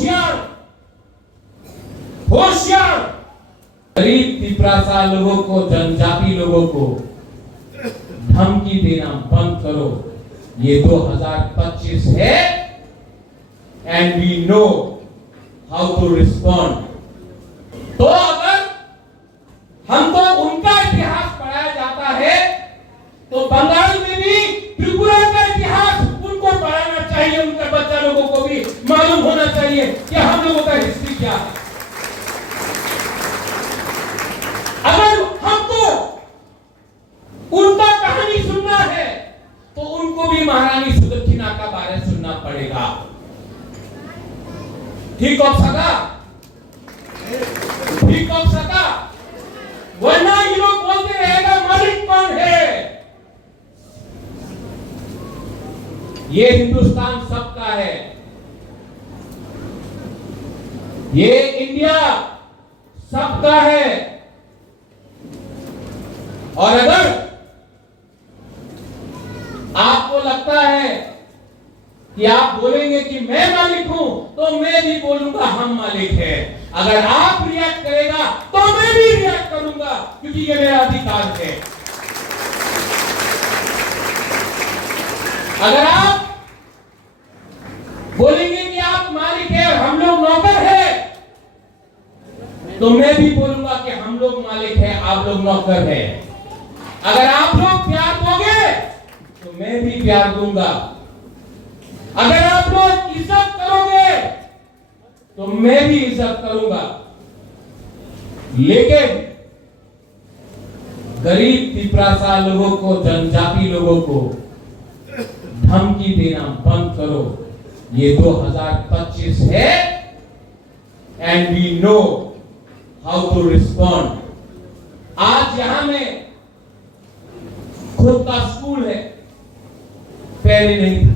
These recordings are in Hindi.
होशियार होशियार गरीब पिपरासा लोगों को, जनजाति लोगों को धमकी देना बंद करो। ये 2025 है and we know how to respond. तो अगर हमको उनका इतिहास पढ़ाया जाता है तो बंगाल में भी त्रिपुरा का इतिहास उनको पढ़ाना चाहिए। उनके बच्चा लोगों को भी मालूम होना चाहिए कि हम लोगों का हिस्ट्री क्या है। अगर हमको उनका कहानी सुनना है तो उनको भी महारानी सुदक्षिणा का बारे सुनना पड़ेगा। ठीक हो सका? ठीक हो सका? वरना ये लोग बोलते रहेगा मालिक कौन है। ये हिंदुस्तान सबका है, ये इंडिया सबका है। और अगर आपको लगता है कि आप बोलेंगे कि मैं मालिक हूं तो मैं भी बोलूंगा हम मालिक है। अगर आप रिएक्ट करेगा तो मैं भी रिएक्ट करूंगा, क्योंकि ये मेरा अधिकार है। अगर आप बोलेंगे कि आप मालिक है और हम लोग नौकर है, तो मैं भी बोलूंगा कि हम लोग मालिक है, आप लोग नौकर है। अगर आप लोग प्यार दोगे तो मैं भी प्यार दूंगा। अगर आप लोग इज्जत करोगे तो मैं भी इज्जत करूंगा। लेकिन गरीब पिपरासा लोगों को, जनजाति लोगों को धमकी देना बंद करो। ये 2025 है and we know how to respond. आज यहां में खुद का स्कूल है, पहले नहीं था।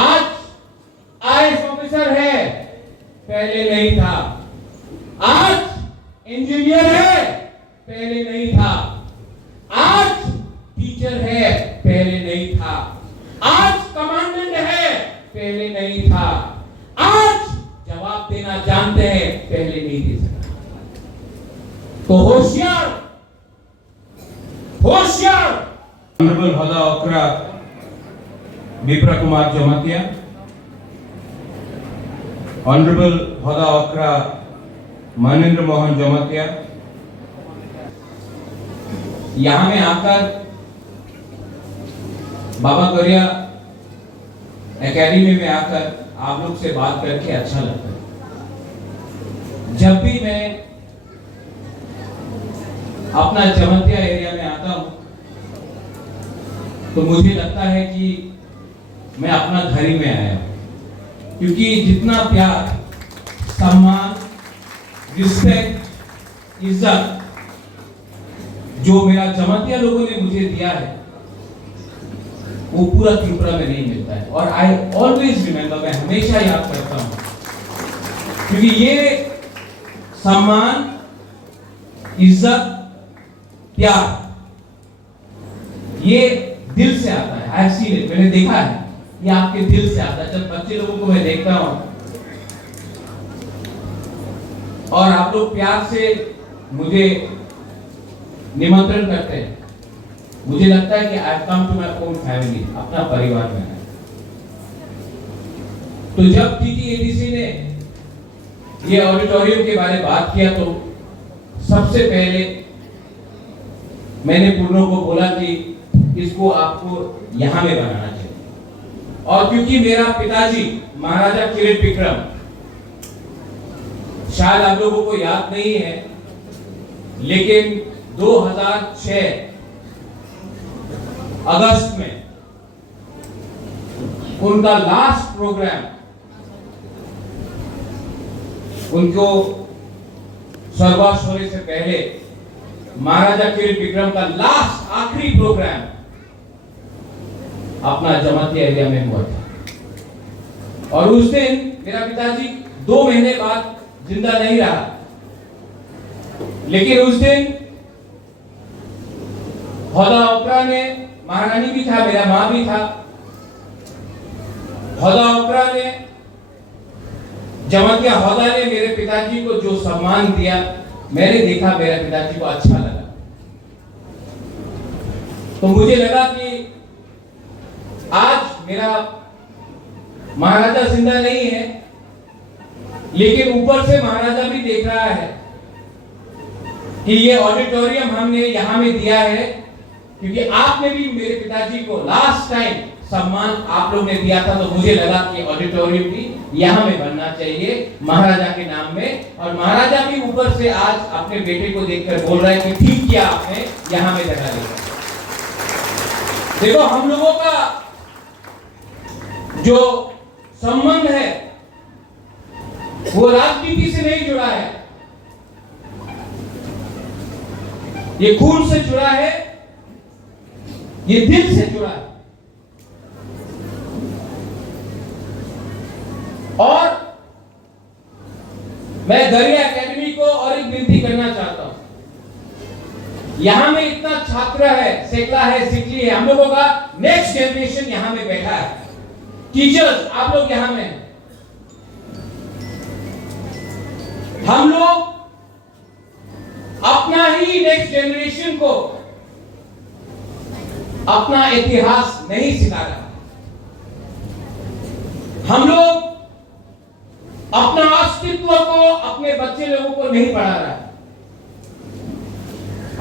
आज आईएएस ऑफिसर है, पहले नहीं था। आज इंजीनियर है, पहले नहीं था। आज टीचर है, पहले नहीं था। आज कमांडेंट है, पहले नहीं था। आज जवाब देना जानते हैं, पहले नहीं दे सकता। तो होशियार होशियार। ऑनरेबल होदा ओकरा विप्रा कुमार जमातिया, ऑनरेबल होदा ओकरा मनेंद्र मोहन जमातिया, यहां में आकर बाबा गरिया एकेडमी में आकर आप लोग से बात करके अच्छा लगता है। जब भी मैं अपना जमतिया एरिया में आता हूं तो मुझे लगता है कि मैं अपना घर ही में आया हूं, क्योंकि जितना प्यार, सम्मान, रिस्पेक्ट, इज्जत जो मेरा जमतिया लोगों ने मुझे दिया है वो पूरा त्रिपुरा में नहीं मिलता है। और आई ऑलवेज रिमेंबर, मैं हमेशा याद करता हूं, क्योंकि ये सम्मान, इज्जत, प्यार ये दिल से आता है। आई सीन इट, मैंने देखा है, ये आपके दिल से आता है। जब बच्चे लोगों को मैं देखता हूं और आप लोग प्यार से मुझे निमंत्रण करते हैं, मुझे लगता है कि I come to my own family, अपना परिवार में है। तो जब टीटीएडीसी ने ये ऑडिटोरियम के बारे में बात किया तो सबसे पहले मैंने पूर्णों को बोला कि इसको आपको यहां में बनाना चाहिए। और क्योंकि मेरा पिताजी महाराजा किरीट विक्रम, शायद आप लोगों को याद नहीं है, लेकिन 2006 अगस्त में उनका लास्ट प्रोग्राम, उनको स्वर्गवास होने से पहले महाराजा किरीट विक्रम का लास्ट आखिरी प्रोग्राम अपना जमातिया एरिया में हुआ था। और उस दिन मेरा पिताजी 2 महीने बाद जिंदा नहीं रहा, लेकिन उस दिन होदा ओकरा ने, महारानी भी था, मेरा मां भी था, होदा ओकरा ने जमातिया हौदा ने मेरे पिताजी को जो सम्मान दिया, मैंने देखा मेरे पिताजी को अच्छा लगा। तो मुझे लगा कि आज मेरा महाराजा जिंदा नहीं है, लेकिन ऊपर से महाराजा भी देख रहा है कि ये ऑडिटोरियम हमने यहां में दिया है क्योंकि आपने भी मेरे पिताजी को लास्ट टाइम सम्मान आप लोग ने दिया था। तो मुझे लगा कि ऑडिटोरियम भी यहां में बनना चाहिए महाराजा के नाम में। और महाराजा भी ऊपर से आज अपने बेटे को देखकर बोल रहे हैं कि ठीक किया आपने यहां में जगह दी। देखो, हम लोगों का जो संबंध है वो राजनीति से नहीं जुड़ा है, ये खून से जुड़ा है, ये दिल से जुड़ा है। और मैं दरिया एकेडमी को और एक विनती करना चाहता हूं। यहां में इतना छात्र है, सेकला है, सिकली है, हम लोगों का नेक्स्ट जनरेशन यहां में बैठा है। टीचर्स आप लोग यहां में, हम लोग अपना ही नेक्स्ट जनरेशन को अपना इतिहास नहीं सिखा रहा। हम लोग अपना अस्तित्व को अपने बच्चे लोगों को नहीं पढ़ा रहा है।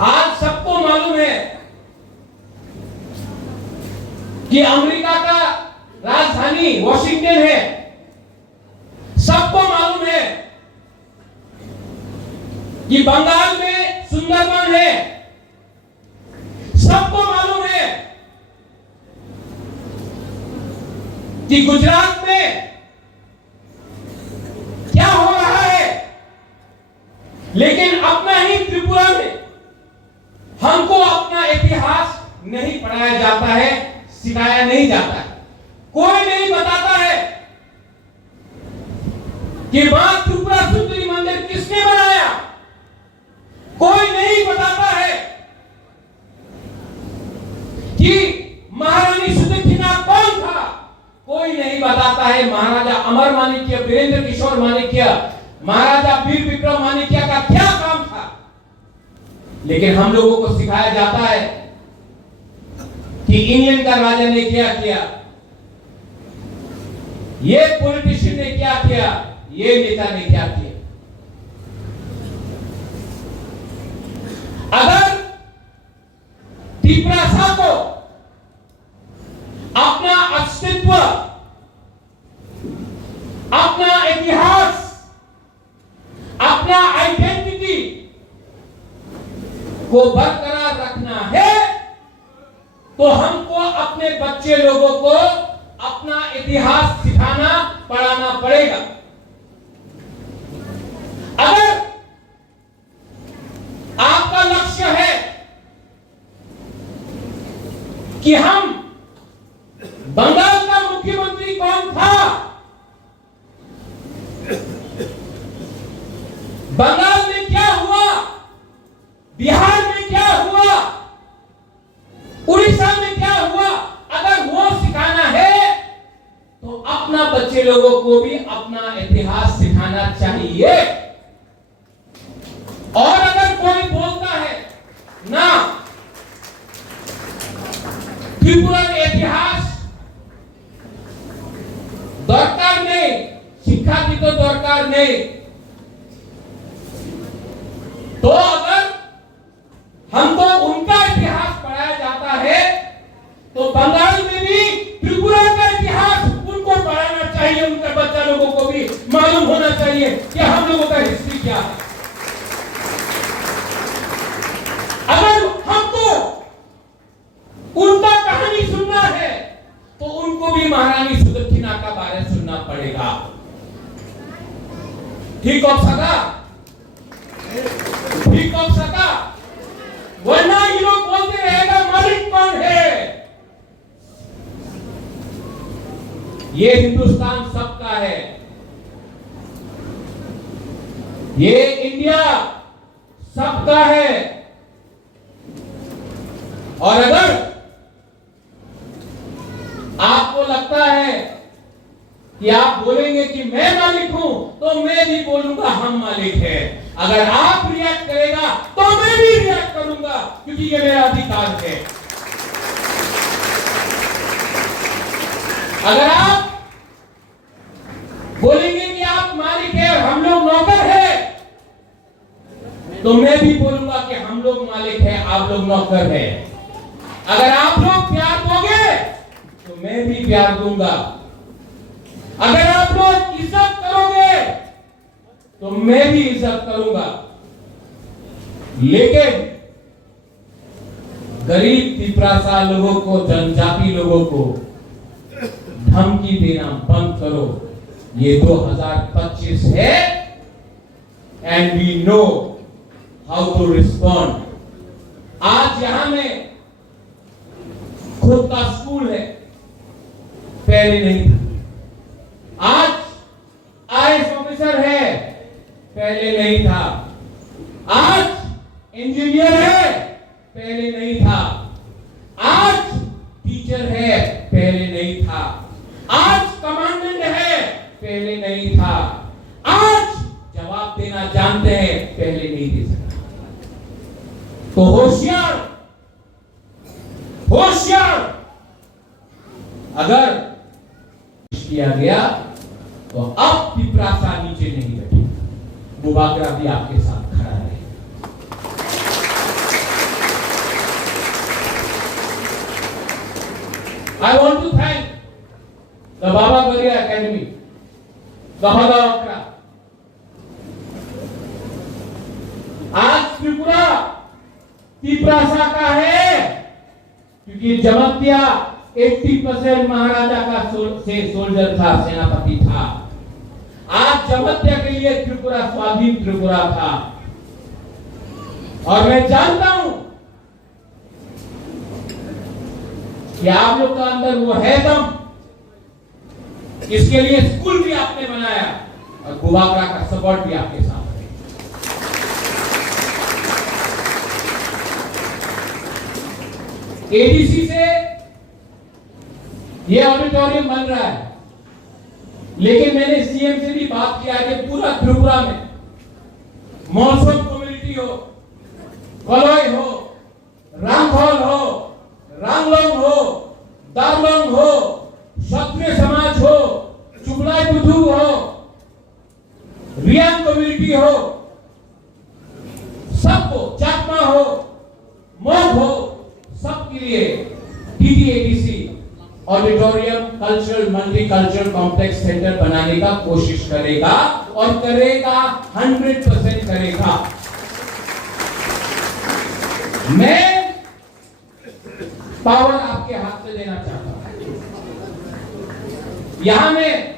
आज सबको मालूम है कि अमेरिका का राजधानी वॉशिंगटन है, सबको मालूम है कि बंगाल में सुंदरबन है, सबको मालूम है कि गुजरात में क्या हो रहा है। लेकिन अपना ही त्रिपुरा में हमको अपना इतिहास नहीं पढ़ाया जाता है, सिखाया नहीं जाता है। कोई नहीं बताता है कि मां त्रिपुरा सुंदरी मंदिर किसने बनाया, कोई नहीं बताता है कि महारानी सुदक्षिणा कौन था, कोई नहीं बताता है महाराजा अमर माणिक्य, वीरेंद्र किशोर माणिक्य, महाराजा वीर विक्रम माणिक्य का क्या काम था। लेकिन हम लोगों को सिखाया जाता है कि इंग्लैंड का राजा ने क्या किया, ये पॉलिटिशियन ने क्या किया, ये नेता ने क्या किया। अगर तिपरासा को अपना अस्तित्व, अपना इतिहास, अपना आइडेंटिटी को बरकरार रखना है तो हमको अपने बच्चे लोगों को अपना इतिहास सिखाना पढ़ाना पड़ेगा। अगर आपका लक्ष्य है कि हम बंगाल का मुख्यमंत्री कौन था, बंगाल में क्या हुआ, बिहार में क्या हुआ, उड़ीसा में क्या हुआ, अगर वो सिखाना है तो अपना बच्चे लोगों को भी अपना इतिहास सिखाना चाहिए। और अगर कोई बोलता है ना त्रिपुरा इतिहास दरकार नहीं, शिक्षा की तो दरकार नहीं, तो अगर हमको उनका इतिहास पढ़ाया जाता है तो बंगाल में भी त्रिपुरा का इतिहास उनको पढ़ाना चाहिए, उनके बच्चा लोगों को भी मालूम होना चाहिए कि हम लोगों का हिस्ट्री क्या है। अगर हमको उनका कहानी सुनना है तो उनको भी महारानी सुदक्षिणा का बारे सुनना पड़ेगा। ठीक हो सका, ठीक हो सका, वरना ये लोग बोलते रहेगा मालिक कौन है। ये हिंदुस्तान सबका है, ये इंडिया सबका है। और अगर आपको लगता है कि आप बोलेंगे कि मैं मालिक हूं, तो मैं भी बोलूंगा हम मालिक हैं। अगर आप रिएक्ट करेगा तो मैं भी रिएक्ट करूंगा, क्योंकि ये मेरा अधिकार है। अगर आप बोलेंगे कि आप मालिक हैं और हम लोग नौकर हैं, तो मैं भी बोलूंगा कि हम लोग मालिक हैं, आप लोग नौकर हैं। अगर आप लोग प्यार दोगे तो मैं भी प्यार दूंगा। अगर आप लोग इज्जत करोगे तो मैं भी इज्जत करूंगा। लेकिन गरीब पिपरासा लोगों को, जनजाति लोगों को धमकी देना बंद करो। ये 2025 है and we know how to respond. आज यहां में खुद का स्कूल है, पहले नहीं था। आज आईएएस ऑफिसर है, पहले नहीं था। आज इंजीनियर है, पहले नहीं था। आज टीचर है, पहले नहीं था। आज कमांडेंट है, पहले नहीं था। आज जवाब देना जानते हैं, पहले नहीं दे सकता। तो होशियार, होशियार। अगर किया गया तो अब पिपरासा नीचे नहीं बैठेगा, बुबागरा भी आपके साथ खड़ा है। I want to thank the Baba Garia Academy, the Hagawakra. आज त्रिपुरा पिपरासा का है, क्योंकि जमत्या 80% महाराजा का सोल्जर था, सेनापति था। आज जमत्या के लिए त्रिपुरा स्वाधीन त्रिपुरा था। और मैं जानता हूं कि आप लोग का अंदर वो है दम। इसके लिए स्कूल भी आपने बनाया और बुबागरा का सपोर्ट भी आपके साथ है। एडीसी से ये ऑडिटोरियम बन रहा है, लेकिन मैंने सीएम से भी बात किया है कि पूरा त्रिपुरा में मौसम कम्युनिटी हो, कलोई हो, रामखोल हो, रांगलोंग हो, दारलोंग हो, क्षत्रिय समाज हो, चुगलाई बुधू हो, रियांग कम्युनिटी हो, सबको, चाकमा हो, मोग हो, सबके लिए TTADC auditorium cultural multi cultural complex centre बनाने का कोशिश करेगा और करेगा, 100% करेगा। मैं पावर आपके हाथ से देना चाहता हूं। यहां में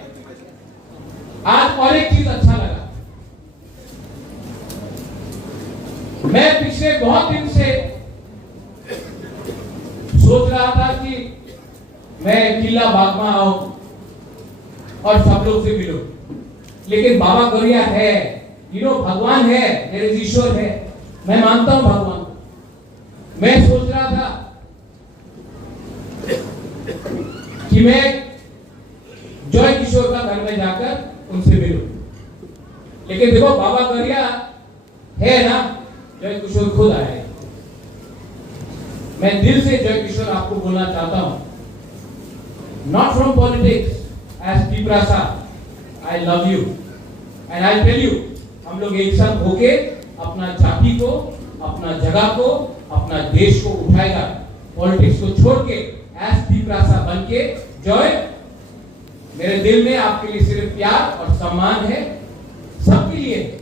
आज और एक चीज अच्छा लगा, मैं पिछले बहुत दिन से सोच रहा था कि मैं किला बागमा आऊं और सब लोग से मिलूं, लेकिन बाबा गौरिया है, भगवान है, मेरे ईश्वर है, मैं मानता हूं भगवान। मैं सोच रहा था कि मैं जॉय किशोर का घर में जाकर उनसे मिलूं, लेकिन देखो बाबा गौरिया है ना, जॉय किशोर खुद आए। मैं दिल से जॉय किशोर आपको बोलना चाहता हूं, not from politics, as Piprasa, I love you and I tell you, हम लोग एक साथ होके अपना जाति को, अपना जगह को, अपना देश को उठाएगा, पॉलिटिक्स को छोड़ के as Piprasa बन के। जॉय, मेरे दिल में आपके लिए सिर्फ प्यार और सम्मान है, सबके लिए,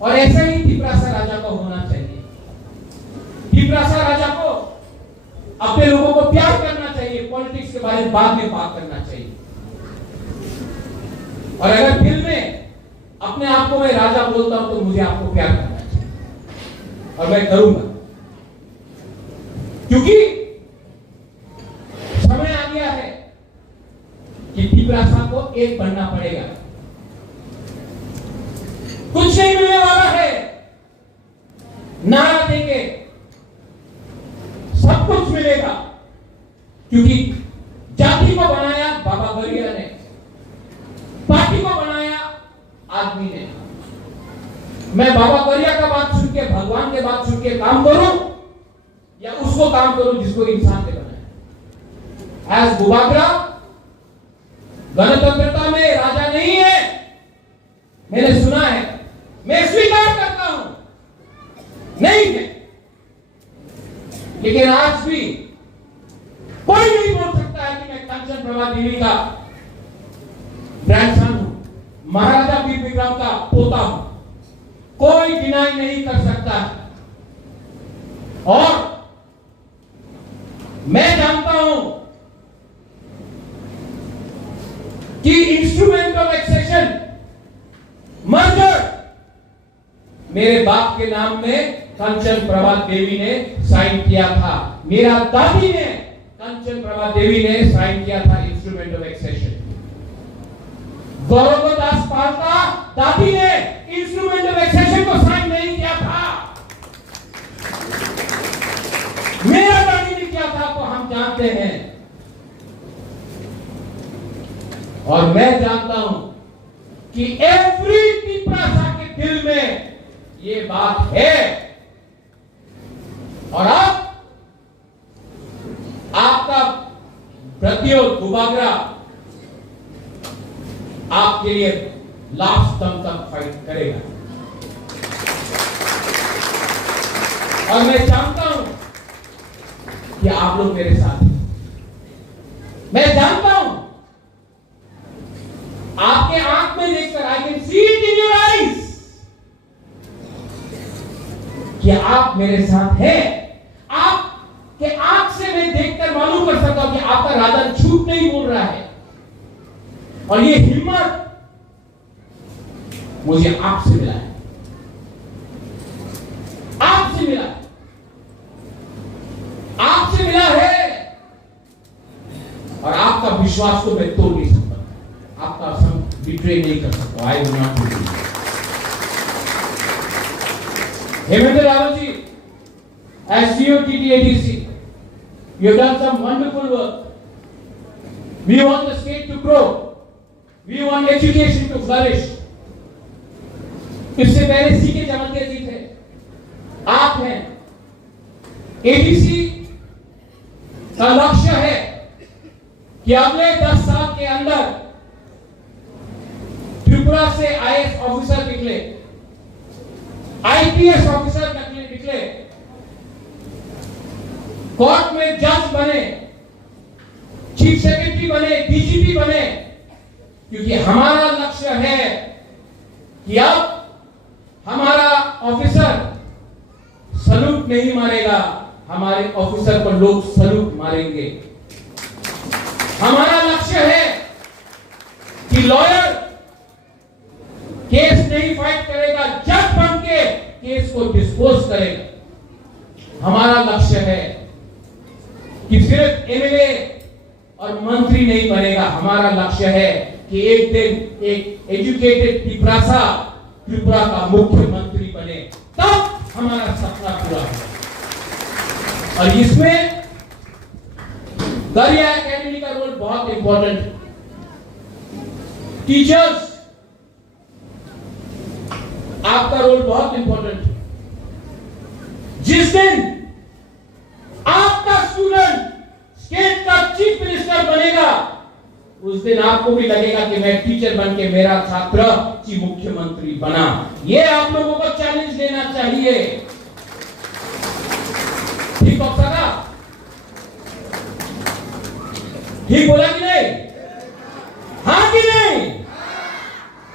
और ऐसा ही पिपरासा राजा को होना चाहिए। पिपरासा राजा को अपने लोगों को प्यार करना चाहिए, पॉलिटिक्स के बारे में बाद में बात करना चाहिए। और अगर दिल में अपने आप को मैं राजा बोलता हूं तो मुझे आपको प्यार करना चाहिए, और मैं करूंगा, क्योंकि समय आ गया है कि पिपरासा को एक बनना पड़ेगा। कुछ नहीं मिलने वाला है नारा देंगे, सब कुछ मिलेगा, क्योंकि जाति को बनाया बाबा गौरिया ने, आदमी ने। मैं बाबा गरिया का बात सुन के, भगवान के बात सुन के काम करूं या उसको काम करूं जिसको इंसान ने बनाया। एज बुबागरा गणतंत्रता में राजा नहीं है, मैंने सुना है, मैं स्वीकार करता हूं, नहीं है, लेकिन आज भी कोई नहीं बोल सकता है कि मैं कंचन प्रभा देवी का ग्रैंडसन हूं, महाराजा वीर विक्रम का पोता हूं। कोई डिनाई नहीं कर सकता है। और मैं जानता हूं कि इंस्ट्रूमेंट ऑफ एक्सेशन मर्जर मेरे बाप के नाम में कंचन प्रभा देवी ने साइन किया था, मेरा दादी ने कंचन प्रभा देवी ने साइन किया था इंस्ट्रूमेंट ऑफ एक्सेशन। गौरव दास पालता दादी ने इंस्ट्रूमेंट ऑफ एक्सेशन को साइन नहीं किया था, मेरा दादी ने किया था, तो हम जानते हैं। और मैं जानता हूं कि एवरी तिपरासा के दिल में ये बात है। और अब आपका प्रतियोग बुबागरा आपके लिए लास्ट दम तक फाइट करेगा। और मैं जानता हूं कि आप लोग मेरे साथ हैं। मैं जानता हूं, आपके आंख में देखकर, I can see it in your eyes, कि आप मेरे साथ हैं। आपके आंख से मैं देखकर मालूम कर सकता हूं कि आपका राजा झूठ नहीं बोल रहा है। और ये हिम्मत मुझे आपसे मिला है, आपसे मिला है, आपसे मिला है। और आपका विश्वास को मैं तोड़ नहीं सकता, आपका सब बिट्रे नहीं कर सकता। I will not do. Hemendra Rawat ji, as CEO TTADC, you have done some wonderful work. We want the state to grow. We want education to flourish. इससे पहले सीके जमतिया जी थे, आप हैं। ADC का लक्ष्य है कि अगले 10 साल के अंदर त्रिपुरा से IAS ऑफिसर निकले, IPS ऑफिसर निकले, कोर्ट में जज बने, चीफ सेक्रेटरी बने, DGP बने। क्योंकि हमारा लक्ष्य है कि अब हमारा ऑफिसर सलूट नहीं मारेगा, हमारे ऑफिसर को लोग सलूट मारेंगे। हमारा लक्ष्य है कि लॉयर केस नहीं फाइट करेगा, जज बन के केस को डिस्पोज करेगा। हमारा लक्ष्य है कि सिर्फ एमएलए और मंत्री नहीं बनेगा, हमारा लक्ष्य है कि एक दिन एक एजुकेटेड त्रिपुरा का मुख्यमंत्री बने, तब हमारा सपना पूरा होगा। और इसमें गरिया एकेडमी का रोल बहुत इंपॉर्टेंट है। टीचर्स, आपका रोल बहुत इंपॉर्टेंट है। जिस दिन आपका स्टूडेंट स्टेट का चीफ मिनिस्टर बनेगा, उस दिन आपको भी लगेगा कि मैं टीचर बन के मेरा छात्र चीफ मुख्यमंत्री बना। ये आप लोगों को चैलेंज देना चाहिए। ठीक हो सका? ठीक बोला कि नहीं? हाँ कि नहीं?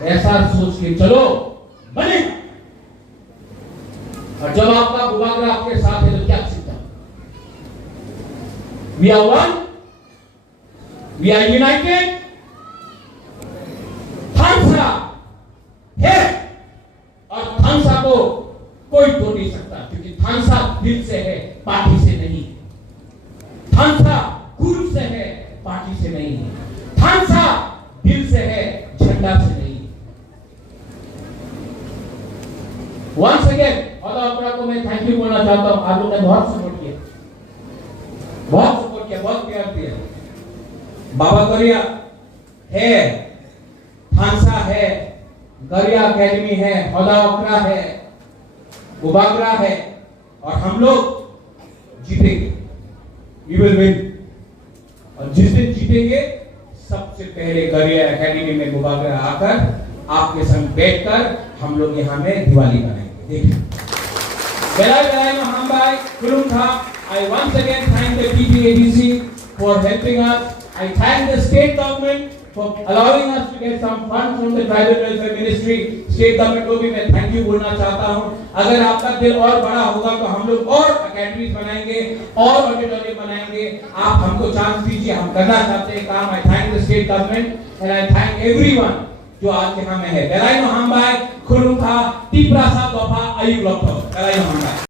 ऐसा सोच के चलो, बने। और जब आपका बुबागरा आपके साथ है तो क्या सीखता? We are one, we are united. थांसा है और थांसा को कोई तोड़ नहीं सकता, क्योंकि थांसा दिल से है, पार्टी से नहीं। थांसा गुरु से है, पार्टी से नहीं। थांसा दिल से है, झंडा से नहीं। वंस अगेन ऑल को मैं थैंक यू बोलना चाहता हूं। आप लोगों ने बहुत सपोर्ट किया, बहुत सपोर्ट किया, बहुत प्यार दिया। बाबा गरिया है, थांसा है, गरिया एकेडमी है, हौदा है, उबागरा है, और हम लोग जीतेंगे। We will win। और जिस दिन जीतेंगे सबसे पहले गरिया एकेडमी में मुबागरा आकर आपके संग बैठकर हम लोग यहाँ में दिवाली मनाएंगे। देखिए, बेलाय महामबाई कुलुंखा, I once again thank the PPADC for helping us. I thank the state government for allowing us to get some funds from the tribal welfare ministry. State government को भी मैं thank you बोलना चाहता हूँ। अगर आपका दिल और बड़ा होगा तो हम लोग और अकेडमीज बनाएंगे और ऑडिटोरियम बनाएंगे। आप हमको चांस दीजिए, हम करना चाहते हैं काम। I thank the state government and I thank everyone जो आज यहाँ में है। बेलाय महामबाई कुलुंखा, तिप्रासा दोफा, आयु लक्ष्य। बेलाय महामबाई।